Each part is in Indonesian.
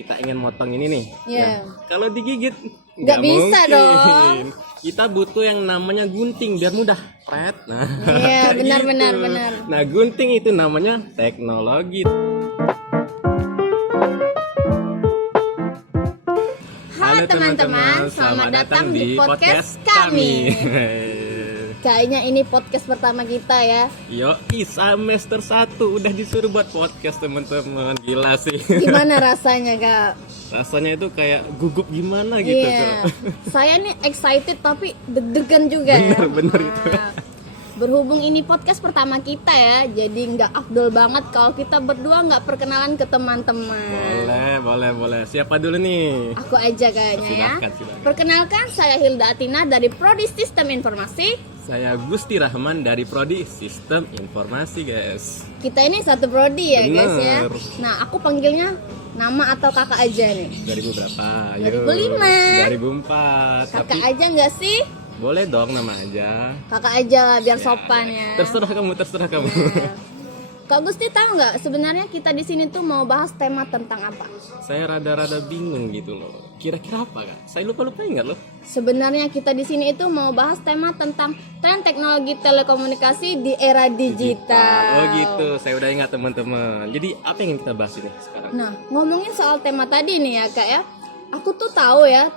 kita ingin motong ini nih. Iya. Kalau digigit Nggak bisa mungkin. dong. Kita butuh yang namanya gunting biar mudah. Pret. Nah, Iya, kayak benar. Nah, gunting itu namanya teknologi. Halo teman-teman, selamat datang di podcast kami. Kayaknya ini podcast pertama kita ya. Yo, semester 1 udah disuruh buat podcast teman-teman. Gila sih. Gimana rasanya, Kak? Rasanya itu kayak gugup gimana gitu. Iya. Saya nih excited tapi deg-degan juga ya. Bener itu. Berhubung ini podcast pertama kita ya, jadi nggak afdol banget kalau kita berdua nggak perkenalan ke teman-teman. Boleh. Siapa dulu nih? Aku aja kayaknya Silakan. ya. Perkenalkan, saya Hilda Atina dari Prodi Sistem Informasi. Saya Gusti Rahman dari Prodi Sistem Informasi, guys. Kita ini satu prodi ya, guys ya. Bener. Nah, aku panggilnya nama atau kakak aja nih. 2000 berapa? 2005. 2004. Kakak Tapi aja nggak sih? boleh dong nama aja. Kakak aja lah biar sopan ya. Terserah kamu. Nah, Kak Gusti tahu nggak sebenarnya kita di sini tuh mau bahas tema tentang apa? Saya rada-rada bingung gitu loh. Kira-kira apa, Kak? Saya lupa ingat loh. Sebenarnya kita di sini itu mau bahas tema tentang tren teknologi telekomunikasi di era digital. Oh gitu, saya udah ingat teman-teman. Jadi apa yang kita bahas ini sekarang? Nah, ngomongin soal tema tadi nih ya, Kak ya. Aku tuh tahu ya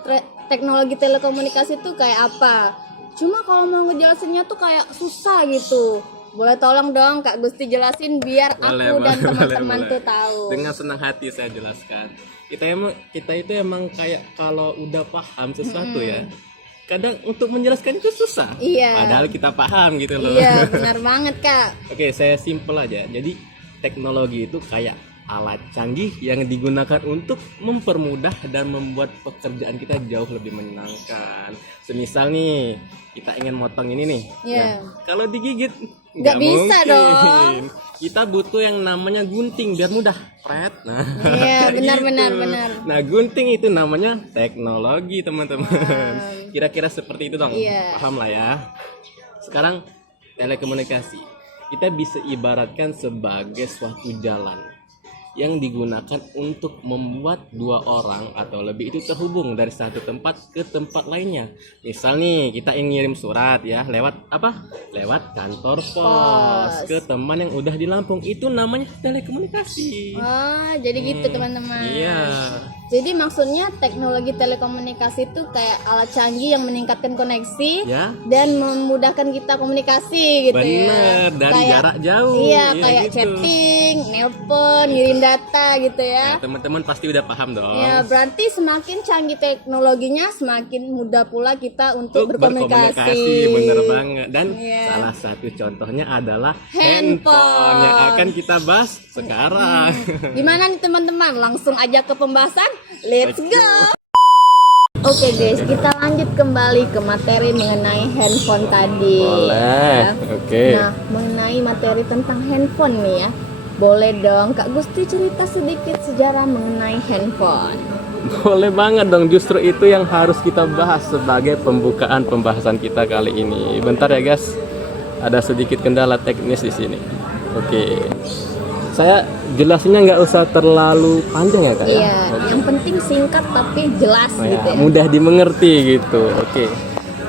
teknologi telekomunikasi itu kayak apa. Cuma kalau mau ngejelasinnya tuh kayak susah gitu. Boleh tolong dong Kak Gusti jelasin biar aku dan teman-teman tuh tahu. Dengan senang hati saya jelaskan. Kita itu emang kayak kalau udah paham sesuatu ya, kadang untuk menjelaskan itu susah. Iya. Padahal kita paham gitu loh. Iya, benar banget Kak. Oke, saya simpel aja. Jadi teknologi itu kayak alat canggih yang digunakan untuk mempermudah dan membuat pekerjaan kita jauh lebih menyenangkan. Semisal nih, kita ingin motong ini nih. Iya. Kalau digigit Nggak bisa mungkin. dong. Kita butuh yang namanya gunting biar mudah. Pret. Nah, Iya, kayak benar. Nah, gunting itu namanya teknologi, teman-teman. Kira-kira seperti itu dong. Iya. Paham lah ya. Sekarang telekomunikasi. Kita bisa ibaratkan sebagai suatu jalan yang digunakan untuk membuat dua orang atau lebih itu terhubung dari satu tempat ke tempat lainnya. Misal nih kita ingin ngirim surat ya lewat apa? Lewat kantor pos ke teman yang udah di Lampung. Itu namanya telekomunikasi. Oh, jadi gitu teman-teman. Iya. Jadi maksudnya teknologi telekomunikasi itu kayak alat canggih yang meningkatkan koneksi Ya. dan memudahkan kita komunikasi gitu ya. Bener, dari jarak jauh. Iya, Iya, kayak gitu. chatting, nelpon, ngirim data gitu ya. Ya, teman-teman pasti udah paham dong. Ya, berarti semakin canggih teknologinya, semakin mudah pula kita untuk berkomunikasi. Bener banget. Dan Iya. salah satu contohnya adalah Handphone. yang akan kita bahas sekarang. Gimana nih teman-teman? Langsung aja ke pembahasan. Let's go. Oke guys, kita lanjut kembali ke materi mengenai handphone tadi. Boleh. Ya. Oke. Nah, mengenai materi tentang handphone nih ya. Boleh dong Kak Gusti cerita sedikit sejarah mengenai handphone. Boleh banget dong, justru itu yang harus kita bahas sebagai pembukaan pembahasan kita kali ini. Bentar ya guys, ada sedikit kendala teknis di sini. Oke, saya jelasinnya nggak usah terlalu panjang ya Kak ya? Iya, yang penting singkat tapi jelas Oh, gitu ya. mudah dimengerti gitu. Oke.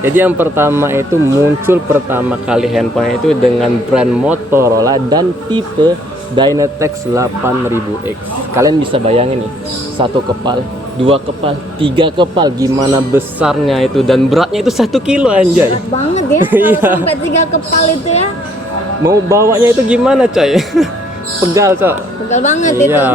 Jadi yang pertama itu muncul pertama kali handphone itu dengan brand Motorola dan tipe Dynatex 8000X. Kalian bisa bayangin nih, satu kepal, dua kepal, tiga kepal, gimana besarnya itu dan beratnya itu 1 kilo anjay. Berat banget ya kalau sampai 3 kepal itu ya. Mau bawanya itu gimana coy? Pegal coy. Pegal banget itu. Iya.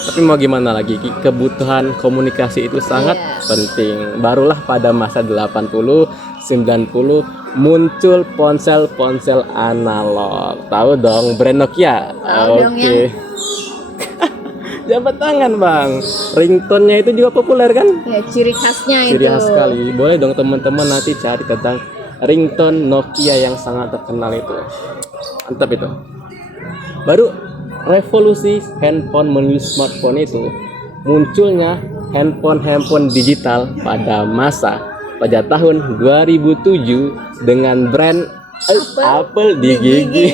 Tapi mau gimana lagi? Kebutuhan komunikasi itu sangat Iya. penting. Barulah pada masa 80, 90 muncul ponsel-ponsel analog. Tahu dong brand Nokia? Tahu dong, ya. Jabat tangan, Bang. Ringtone-nya itu juga populer kan? Ya, ciri khasnya Ciri itu. khas sekali. Boleh dong teman-teman nanti cari tentang ringtone Nokia yang sangat terkenal itu. Mantap itu. Baru revolusi handphone menuju smartphone itu munculnya handphone digital pada tahun 2007 dengan brand Apple di gigi.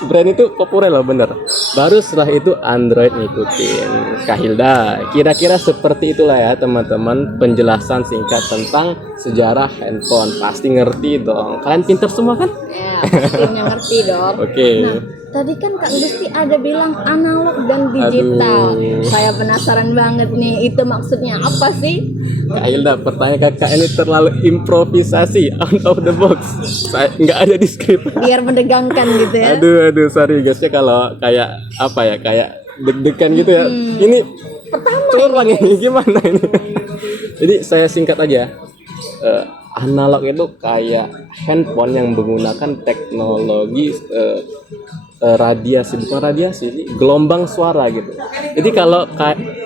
Brand itu populer loh, bener. Baru setelah itu Android ngikutin. Kak Hilda, kira-kira seperti itulah ya teman-teman penjelasan singkat tentang sejarah handphone. Pasti ngerti dong. Kalian pinter semua kan? Ya, pastinya ngerti dong. Oke. Nah, tadi kan Kak Gusti ada bilang analog dan digital. Aduh. Saya penasaran banget nih, itu maksudnya apa sih? Kak Hilda, pertanyaan kakak ini terlalu improvisasi, out of the box. Saya nggak ada di skrip. Biar mendegangkan gitu ya. Aduh, sorry guys ya kalau kayak apa ya, kayak deg-degan gitu ya. Ini curang ini gimana ini? Jadi saya singkat aja. Analog itu kayak handphone yang menggunakan teknologi radiasi, bukan radiasi sih, gelombang suara gitu. Jadi kalau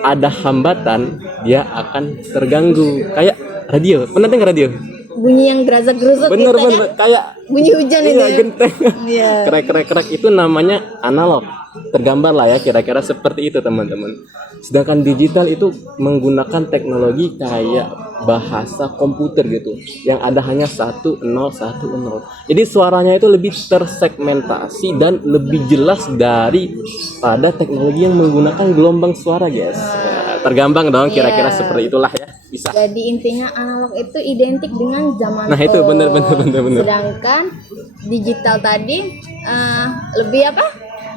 ada hambatan dia akan terganggu. Kayak radio, pernah dengar radio? Bunyi yang gerazak-gerusuk Bener gitu bener, kan? kayak Bunyi hujan itu iya, ya. genteng. Iya. Krek itu namanya analog. Tergambar lah ya kira-kira seperti itu teman-teman. Sedangkan digital itu menggunakan teknologi kayak bahasa komputer gitu, yang ada hanya 1010. Jadi suaranya itu lebih tersegmentasi dan lebih jelas daripada teknologi yang menggunakan gelombang suara, guys. Ya, tergambang dong kira-kira Iya. seperti itulah ya. Bisa. Jadi intinya analog itu identik dengan zaman Nah, itu old. bener. Sedangkan digital tadi lebih apa?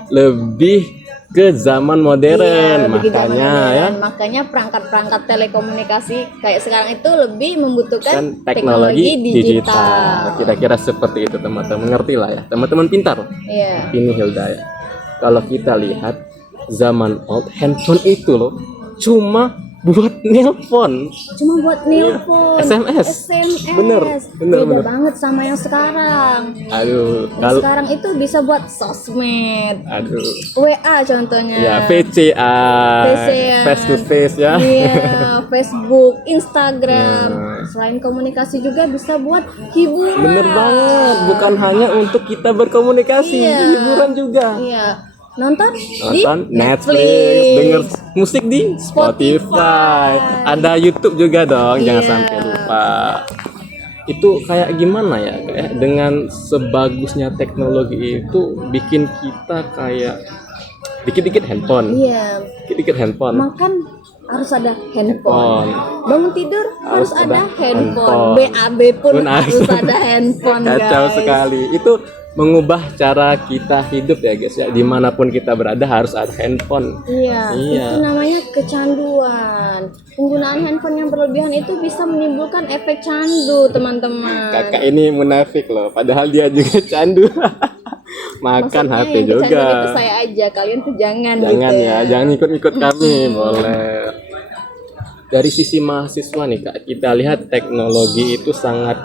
Lebih ke zaman modern, Iya, lebih zaman makanya modern. ya Makanya perangkat-perangkat telekomunikasi kayak sekarang itu lebih membutuhkan kan teknologi digital. Kira-kira seperti itu teman-teman, ngerti lah ya teman-teman pintar. Iya. Ini Hilda ya, kalau kita lihat zaman old, handphone itu loh cuma buat nelpon. Cuma buat nelpon, SMS. Bener. Beda banget sama yang sekarang. Aduh, Yang kalau sekarang itu bisa buat sosmed, aduh WA contohnya. ya VCA, VCA. face to face ya. Iya, Facebook, Instagram. Nah. Selain komunikasi juga bisa buat hiburan. Bener banget, bukan hanya untuk kita berkomunikasi, Iya. hiburan juga. Iya. Nonton di Nonton Netflix, denger musik di Spotify, ada YouTube juga dong, jangan Iya. sampai lupa. Itu kayak gimana ya, kayak dengan sebagusnya teknologi itu bikin kita kayak dikit-dikit handphone, Iya. dikit-dikit handphone. Makan harus ada handphone. Handphone. Bangun tidur harus ada handphone. handphone. BAB pun Pun harus ada handphone, Kacau guys. sekali. Itu mengubah cara kita hidup ya guys ya. Dimanapun kita berada harus ada handphone. Iya, Iya. itu namanya kecanduan. Penggunaan handphone yang berlebihan itu bisa menimbulkan efek candu, teman-teman. Kakak ini munafik loh, padahal dia juga candu. Makan Maksudnya HP yang juga. kecanduan itu saya aja, kalian tuh jangan Jangan gitu ya, jangan ikut-ikut kami, boleh. Dari sisi mahasiswa nih Kak, kita lihat teknologi itu sangat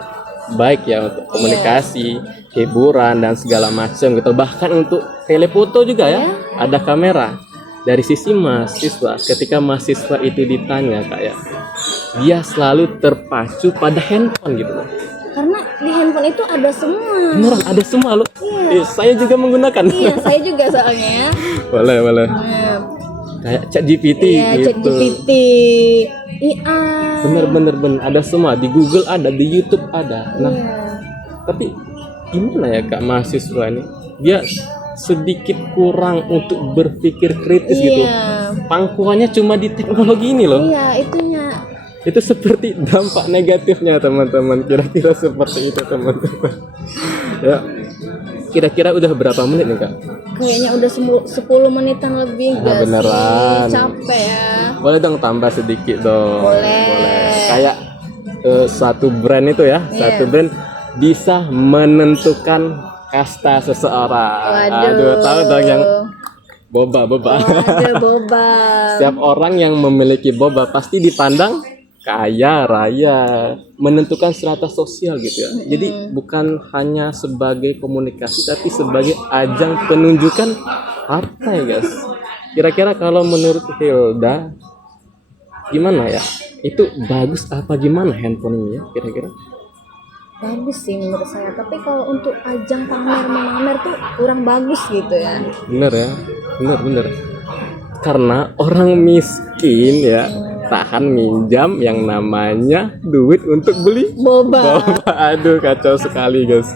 baik ya untuk komunikasi, hiburan dan segala macam gitu. Bahkan untuk telefoto juga ya, ada kamera. Dari sisi mahasiswa, ketika mahasiswa itu ditanya kayak dia selalu terpacu pada handphone gitu loh. Karena di handphone itu ada semua. Beneran ada semua loh. Iya. Saya juga menggunakan. Iya, saya juga soalnya ya. boleh. Nah, Kayak ChatGPT iya, gitu. ChatGPT, IA. Bener ada semua, di Google ada, di YouTube ada. Nah, Iya. tapi gimana ya Kak mahasiswa ini? Dia sedikit kurang untuk berpikir kritis gitu. Iya. Pangkuannya cuma di teknologi ini loh. Iya, itunya. Itu seperti dampak negatifnya teman-teman. Kira-kira seperti itu teman-teman. Ya. Kira-kira udah berapa menit nih Kak? Kayaknya udah 10 menitan lebih Nah, gak beneran. sih? Capek ya. Boleh dong tambah sedikit dong. Boleh. Kayak suatu brand itu ya, Iya. satu brand bisa menentukan kasta seseorang. Aduh, tahu dong yang boba. Ada boba. Setiap orang yang memiliki boba pasti dipandang kaya raya, menentukan strata sosial gitu ya. Jadi bukan hanya sebagai komunikasi tapi sebagai ajang penunjukan harta ya guys. Kira-kira kalau menurut Hilda gimana ya? Itu bagus apa gimana handphone ini ya kira-kira? Bagus sih menurut saya. Tapi kalau untuk ajang pamer memamer tuh kurang bagus gitu ya. Bener ya, bener. Karena orang miskin ya tahan minjam yang namanya duit untuk beli Boba. boba. Aduh kacau sekali guys.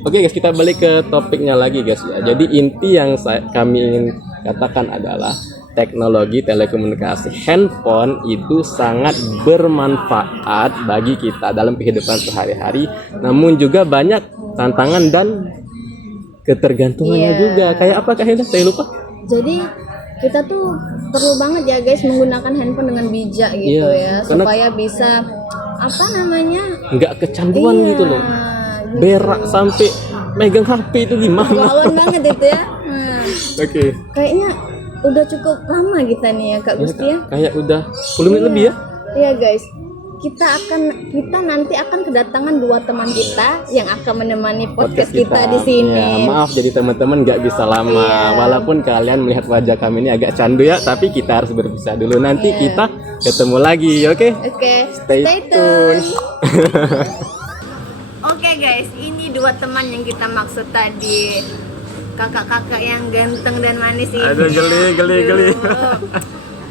Oke guys, kita balik ke topiknya lagi guys ya. Jadi inti yang kami ingin katakan adalah teknologi telekomunikasi handphone itu sangat bermanfaat bagi kita dalam kehidupan sehari-hari. Namun juga banyak tantangan dan ketergantungannya Iya. juga. Kayak apa Kak Hilda? Saya lupa. Jadi kita tuh perlu banget ya guys menggunakan handphone dengan bijak gitu Iya, ya, karena- supaya bisa apa namanya, Nggak kecanduan Iya, gitu loh. gitu. Berak sampai megang HP itu gimana? Wawan banget itu ya. Nah, Oke. kayaknya udah cukup lama kita nih ya Kak Gusti ya. Kayak udah 10 menit lebih ya. Iya guys, kita nanti akan kedatangan 2 teman kita yang akan menemani podcast kita di sini. Ya, maaf jadi teman-teman nggak bisa lama. Iya. Walaupun kalian melihat wajah kami ini agak candu ya, tapi kita harus berpisah dulu. Nanti Iya. kita ketemu lagi, oke? Oke, Stay tune. Oke guys, ini 2 teman yang kita maksud tadi. Kakak-kakak yang ganteng dan manis ini. Aduh, geli. Aduh.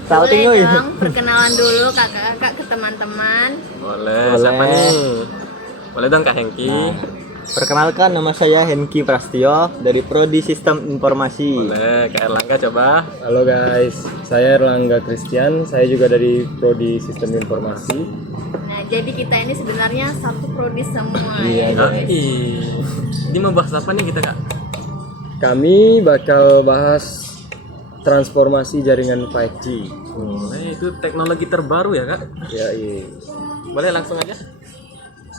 Salting, Boleh oi. dong perkenalan dulu kakak-kakak ke teman-teman. Boleh. Boleh. Siapa nih? Boleh dong Kak Hengki. Perkenalkan, nama saya Henki Prastio dari Prodi Sistem Informasi. Boleh. Kak Erlangga coba. Halo guys, saya Erlangga Christian, saya juga dari Prodi Sistem Informasi. Nah, jadi kita ini sebenarnya satu prodi semua. Iya, ya, guys. Ini mau bahas apa nih kita Kak? Kami bakal bahas transformasi jaringan 5G. Boleh. Itu teknologi terbaru ya Kak? Ya, iya. Boleh langsung aja.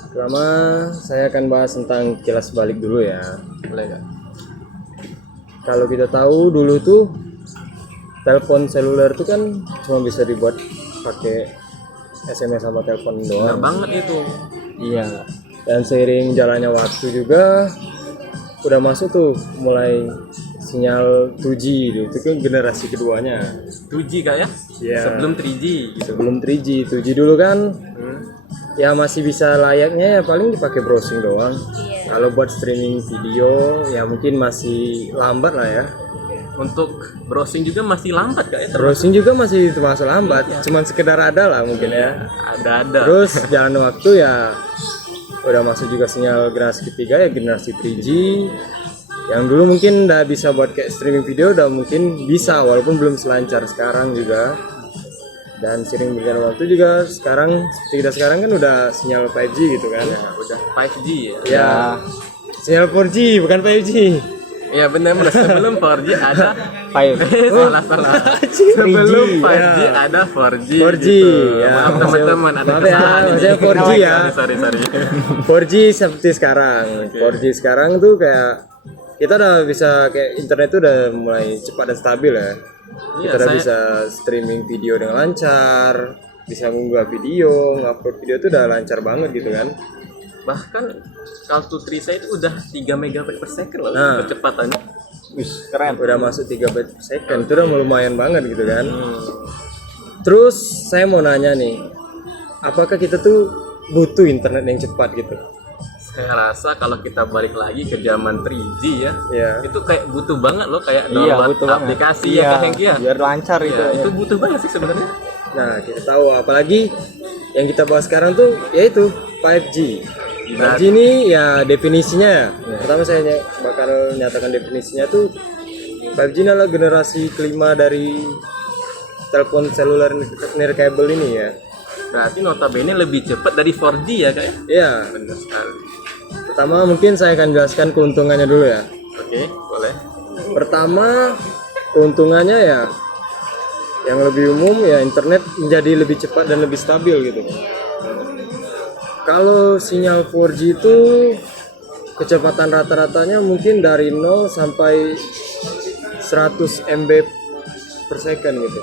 Pertama, saya akan bahas tentang kilas balik dulu ya. Boleh Kak. Kalau kita tahu dulu tuh telepon seluler tuh kan cuma bisa dibuat pakai SMS sama telepon Benar doang. banget itu. Iya. Dan seiring jalannya waktu juga udah masuk tuh mulai sinyal 2G itu kan generasi keduanya. 2G Kak ya? Iya. Sebelum 3G gitu. Sebelum 3G, 2G dulu kan Hmm. ya masih bisa layaknya ya paling dipakai browsing doang. Iya. Kalau buat streaming video ya mungkin masih lambat lah ya. Untuk browsing juga masih lambat Kak ya? Browsing juga masih termasuk lambat, cuman sekedar ada lah mungkin ya. Ada. Terus jalan waktu ya udah masuk juga sinyal generasi ketiga ya generasi 3G. Yang dulu mungkin udah bisa buat kayak streaming video udah mungkin bisa walaupun belum selancar sekarang juga. Dan sering berjalan waktu juga sekarang seperti kita sekarang kan udah sinyal 5G gitu kan. Ya, udah 5G ya. Ya. Sinyal 4G bukan 5G. Iya benar sebelum 4G ada 5. salah. Sebelum 5G ya. ada 4G. 4G gitu. ya. Maaf teman-teman ada Maaf ya, kesalahan ini. maksudnya 4G ya. Sorry. 4G seperti sekarang. 4G sekarang tuh kayak kita udah bisa kayak internet tuh udah mulai cepat dan stabil ya. Iya, Kita udah saya- bisa streaming video dengan lancar, bisa mengunggah video, ngupload video tuh udah lancar banget gitu kan. Bahkan kartu tri saya itu udah 3 megabyte per second loh Nah. kecepatannya. Wis, keren. Udah masuk 3 byte per second, itu udah lumayan banget gitu kan. Hmm. Terus saya mau nanya nih, apakah kita tuh butuh internet yang cepat gitu? Saya rasa kalau kita balik lagi ke zaman 3G ya, Ya. itu kayak butuh banget loh kayak Iya, download butuh banget. aplikasi Iya, ya Kak Hengki ya. biar lancar itu. Iya, itu butuh banget sih sebenarnya. Nah, kita tahu apalagi yang kita bahas sekarang tuh yaitu 5G. 5G ini ya definisinya ya. Pertama saya bakal nyatakan definisinya tuh 5G ini adalah generasi kelima dari telepon seluler nirkabel ini ya. Berarti notabene lebih cepat dari 4G ya Kak ya? Iya, Benar sekali. pertama mungkin saya akan jelaskan keuntungannya dulu ya. Oke, boleh. Pertama, keuntungannya ya yang lebih umum ya internet menjadi lebih cepat dan lebih stabil gitu. Kalau sinyal 4G itu kecepatan rata-ratanya mungkin dari 0 sampai 100 MB per second gitu.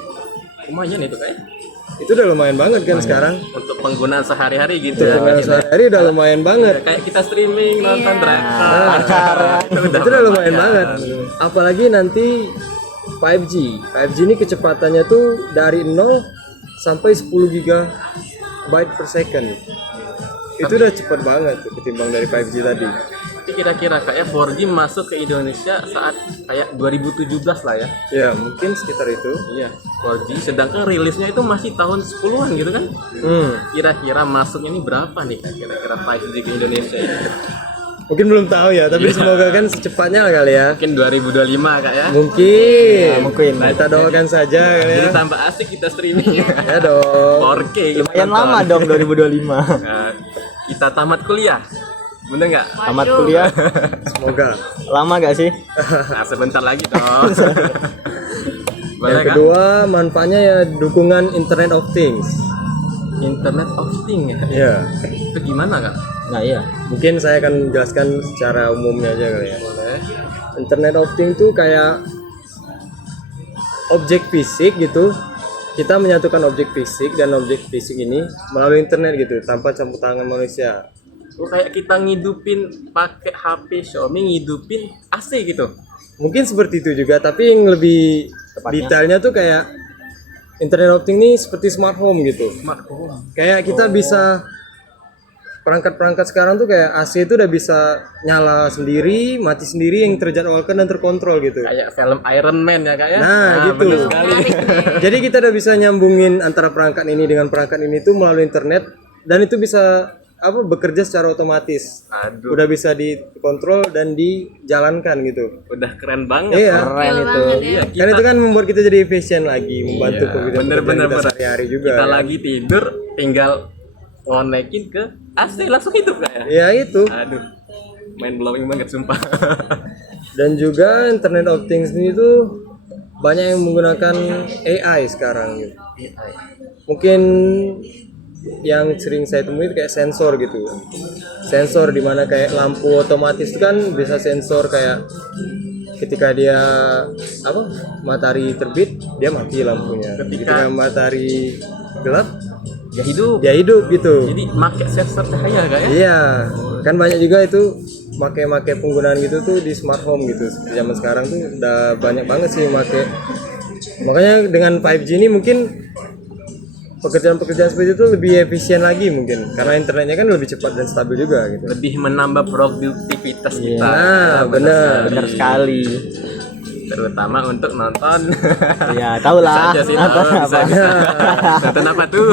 Lumayan itu Kak ya? Itu udah lumayan banget kan sekarang. Untuk penggunaan sehari-hari gitu ya. Dengan sehari-hari udah lumayan banget. Kayak kita streaming, nonton drakor. Lancar ya. Itu udah lumayan banget. Apalagi nanti 5G. 5G ini kecepatannya tuh dari 0 sampai 10 GB per second. Itu udah cepet banget tuh ketimbang dari 5G tadi. Tapi kira-kira kayak 4G masuk ke Indonesia saat kayak 2017 lah ya. Ya mungkin sekitar itu. Iya, 4G. Sedangkan rilisnya itu masih tahun 10-an gitu kan. Kira-kira masuknya ini berapa nih Kak? Kira-kira 5G ke Indonesia ini? Mungkin belum tahu ya, tapi semoga kan secepatnya lah kali ya. Mungkin 2025 Kak ya. Mungkin. Mungkin. Nah, kita doakan saja kali ya. Jadi tambah asik kita streaming. Ya dong. 4K kita Lumayan tonton. lama dong 2025. Nah, kita tamat kuliah. Bener nggak? Tamat kuliah Semoga. lama gak sih? Nah, sebentar lagi dong. Boleh Yang kan? kedua, manfaatnya ya dukungan Internet of Things. Internet of Things ya. Ya. Itu gimana Kak? Nah iya. Mungkin saya akan jelaskan secara umumnya aja kali ya. Boleh. Internet of Things itu kayak objek fisik gitu. Kita menyatukan objek fisik dan objek fisik ini melalui internet gitu, tanpa campur tangan manusia. Oh, kayak kita ngidupin pakai HP Xiaomi ngidupin AC gitu. Mungkin seperti itu juga, tapi yang lebih detailnya tuh kayak Internet of Things ini seperti smart home gitu. Smart home. Kayak kita bisa perangkat-perangkat sekarang tuh kayak AC itu udah bisa nyala sendiri, mati sendiri yang terjadwalkan dan terkontrol gitu. Kayak film Iron Man ya Kak ya. Nah, gitu. Bener sekali. Jadi kita udah bisa nyambungin antara perangkat ini dengan perangkat ini tuh melalui internet dan itu bisa bekerja secara otomatis. Aduh, Udah bisa dikontrol dan dijalankan gitu. udah keren banget. Iya. Keren itu. Iya, Kan itu kan membuat kita jadi efisien lagi, membantu pekerjaan bener-bener kita sehari-hari juga. Kita ya. lagi tidur tinggal ngonekin ke AC langsung hidup Kak ya. Ya itu. Aduh, mind blowing banget sumpah. Dan juga Internet of Things ini tuh banyak yang menggunakan AI sekarang gitu. Mungkin yang sering saya temui kayak sensor gitu. Sensor di mana kayak lampu otomatis itu kan bisa sensor kayak ketika dia matahari terbit dia mati lampunya. Ketika matahari gelap Ya hidup. dia hidup gitu. Jadi make sensor cahaya Kak ya. Iya, kan banyak juga itu make penggunaan gitu tuh di smart home gitu. Zaman sekarang tuh udah banyak banget sih make. Makanya dengan 5G ini mungkin pekerjaan-pekerjaan seperti itu lebih efisien lagi mungkin karena internetnya kan lebih cepat dan stabil juga gitu. Lebih menambah produktivitas kita. Nah, benar. Benar sekali. Terutama untuk nonton. Ya, tahu lah. Bisa aja sih tahu, bisa aja. Nonton apa tuh?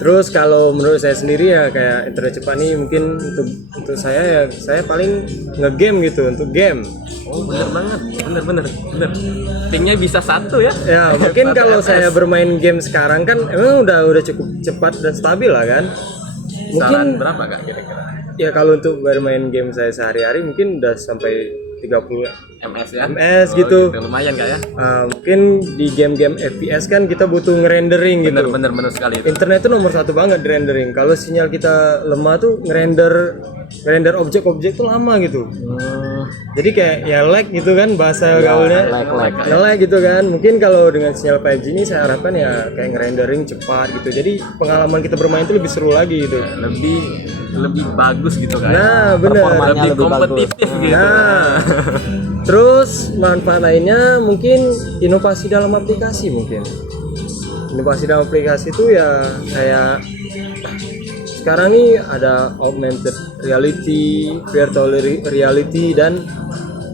Terus kalau menurut saya sendiri ya kayak internet cepat nih mungkin untuk saya ya saya paling nge-game gitu untuk game. Oh bener banget, bener. Pingnya bisa satu ya? Ya mungkin kalau saya bermain game sekarang kan emang udah cukup cepat dan stabil lah kan. Kisaran berapa Kak kira-kira? Ya kalau untuk bermain game saya sehari-hari mungkin udah sampai 30 MS ya? ms gitu. Lumayan Kak ya? Mungkin di game-game FPS kan kita butuh ngerendering gitu. Bener sekali itu. Internet itu nomor satu banget di rendering. Kalau sinyal kita lemah tuh ngerender objek-objek tuh lama gitu. Jadi kayak ya lag gitu kan bahasa gaulnya. Lag gitu kan. Mungkin kalau dengan sinyal 5G ini saya harapkan ya kayak ngerendering cepat gitu. Jadi pengalaman kita bermain itu lebih seru lagi gitu. Lebih bagus gitu kan? Nah, bener. Performanya Lebih lebih kompetitif gitu. Nah, terus manfaat lainnya mungkin inovasi dalam aplikasi mungkin. Inovasi dalam aplikasi itu ya kayak sekarang nih ada augmented reality, virtual reality dan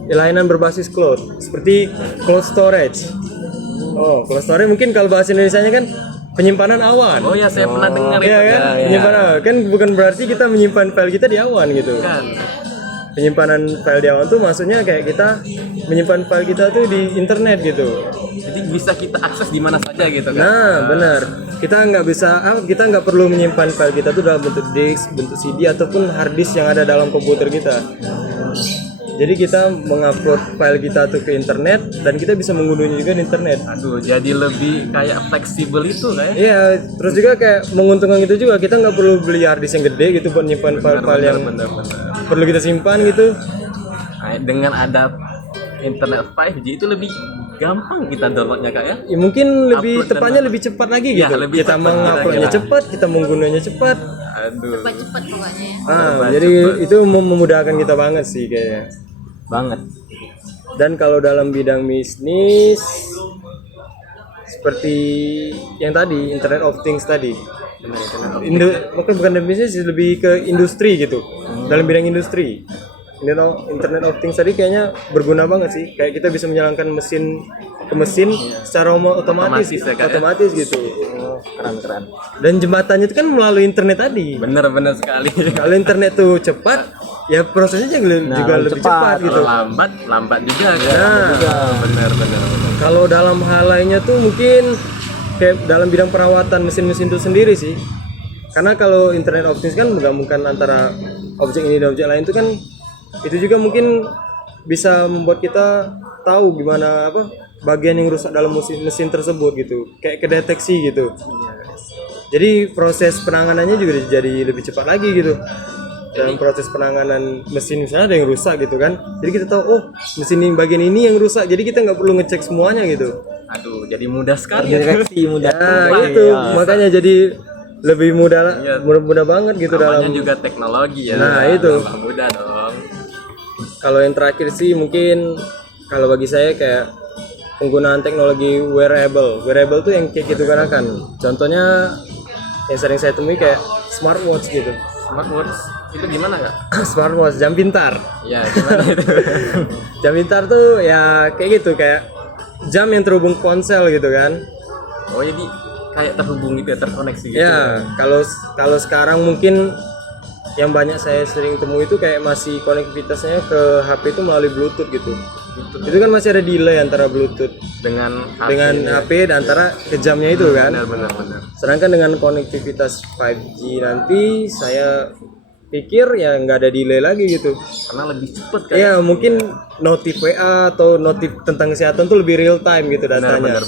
layanan berbasis cloud seperti cloud storage. Oh, cloud storage mungkin kalau bahasa Indonesianya kan penyimpanan awan. Oh ya saya pernah dengar itu Iya kan? Penyimpanan awan. Kan bukan berarti kita menyimpan file kita di awan gitu. kan. Penyimpanan file di awan tuh maksudnya kayak kita menyimpan file kita tuh di internet gitu. Jadi bisa kita akses di mana saja gitu kan? Nah, benar. Kita nggak perlu menyimpan file kita tuh dalam bentuk disk, bentuk CD ataupun hard disk yang ada dalam komputer kita. Jadi kita mengupload file kita tuh ke internet dan kita bisa mengunduhnya juga di internet. Aduh, jadi lebih kayak fleksibel itu kayak. Iya, terus juga kayak menguntungkan itu juga kita nggak perlu beli hard disk yang gede gitu buat nyimpan file-file yang Bener. perlu kita simpan gitu. Nah, dengan ada internet 5G itu lebih gampang kita downloadnya kak ya. Ya mungkin lebih Upload tepatnya dan- lebih cepat lagi Ya, gitu. lebih Kita cepat menguploadnya kira-kira. cepat, kita menggunanya cepat. Aduh. Cepet pokoknya ya. Jadi itu memudahkan kita banget sih kayaknya. Banget. Dan kalau dalam bidang bisnis seperti yang tadi Internet of Things tadi, bukan dalam bisnis lebih ke industri gitu. Dalam bidang industri, Internet of Things tadi kayaknya berguna banget sih. Kayak kita bisa menjalankan mesin ke mesin secara otomatis, Otomatis ya, Kak, ya? otomatis gitu. Keren. Dan jembatannya itu kan melalui internet tadi. Bener sekali. Kalau internet tuh cepat, ya prosesnya juga lebih cepat gitu. Kalau lambat juga kan. Nah, Benar. kalau dalam hal lainnya tuh mungkin kayak dalam bidang perawatan mesin-mesin itu sendiri sih. Karena kalau Internet of Things kan menggabungkan antara objek ini dan objek lain itu kan itu juga mungkin bisa membuat kita tahu gimana bagian yang rusak dalam mesin tersebut gitu. Kayak kedeteksi gitu. Jadi proses penanganannya juga jadi lebih cepat lagi gitu. Dalam proses penanganan mesin misalnya ada yang rusak gitu kan. Jadi kita tahu mesin ini bagian ini yang rusak. Jadi kita nggak perlu ngecek semuanya gitu. Aduh, jadi mudah sekali ya. Direksi mudah. Nah, itu makanya jadi lebih mudah mudah banget gitu Namanya dalam. juga teknologi ya. Nah, itu. Tambah mudah dong. Kalau yang terakhir sih mungkin kalau bagi saya kayak penggunaan teknologi wearable tuh yang kayak gitu kan. Contohnya yang sering saya temui kayak smartwatch gitu. Smartwatch itu gimana kak? Smartwatch, jam pintar. Ya gimana itu? Jam pintar tuh ya kayak gitu, kayak jam yang terhubung ponsel gitu kan. Oh jadi kayak terhubung gitu ya, terkoneksi gitu. Ya, kalau sekarang mungkin yang banyak saya sering temui itu kayak masih konektivitasnya ke HP itu melalui Bluetooth gitu. Itu kan masih ada delay antara Bluetooth Dengan HP dan antara ke jamnya itu kan. benar. Sedangkan dengan konektivitas 5G nanti saya pikir ya nggak ada delay lagi gitu. Karena lebih cepet kan. Ya mungkin notif WA atau notif tentang kesehatan tuh lebih real time gitu datanya. Benar.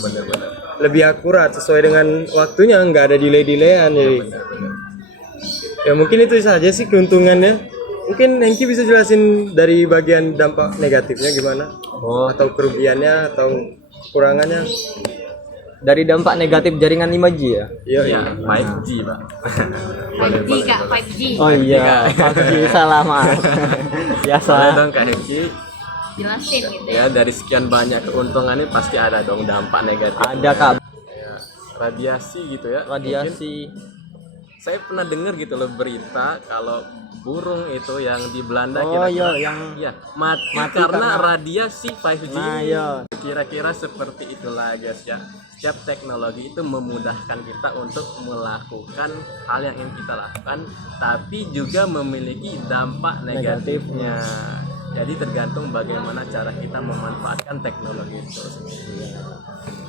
Lebih akurat sesuai dengan waktunya, nggak ada delay-delayan jadi. Ya mungkin itu saja sih keuntungannya. Mungkin Hengki bisa jelasin dari bagian dampak negatifnya gimana? Atau kerugiannya atau kekurangannya? Dari dampak negatif jaringan 5G ya. Iya, 5G pak. 5G kak 5G Oh iya, 5G salah maaf. Biasa. Boleh dong kak Hengki. jelasin gitu Ya ya. dari sekian banyak keuntungannya pasti ada dong dampak negatif. Ada Kak, Ya, radiasi gitu ya. Mungkin radiasi. saya pernah dengar gitu loh berita kalau burung itu yang di Belanda Oh kira-kira iya, yang ya, mati mati karena karena- radiasi 5G. Nah, iya. Kira-kira seperti itulah guys ya. Setiap teknologi itu memudahkan kita untuk melakukan hal yang ingin kita lakukan, tapi juga memiliki dampak negatifnya. Jadi tergantung bagaimana cara kita memanfaatkan teknologi itu.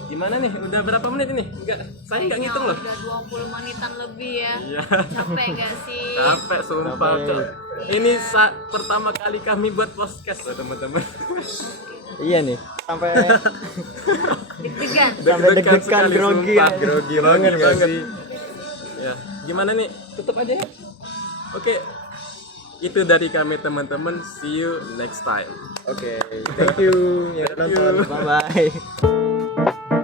Gimana nih? Udah berapa menit ini? Saya nggak ngitung loh. Udah 20 menitan lebih ya. Iya. Capek gak sih? Capek sumpah Kak. Ini pertama kali kami buat podcast loh teman-teman. Iya nih, sampai Deg-degan. sampai deg-degan sekali, grogi sumpah. ya. Grogi banget gak sih? Ya, gimana nih? Tutup aja ya. Oke. Itu dari kami teman-teman. See you next time. Oke, thank you yang udah nonton. Bye bye.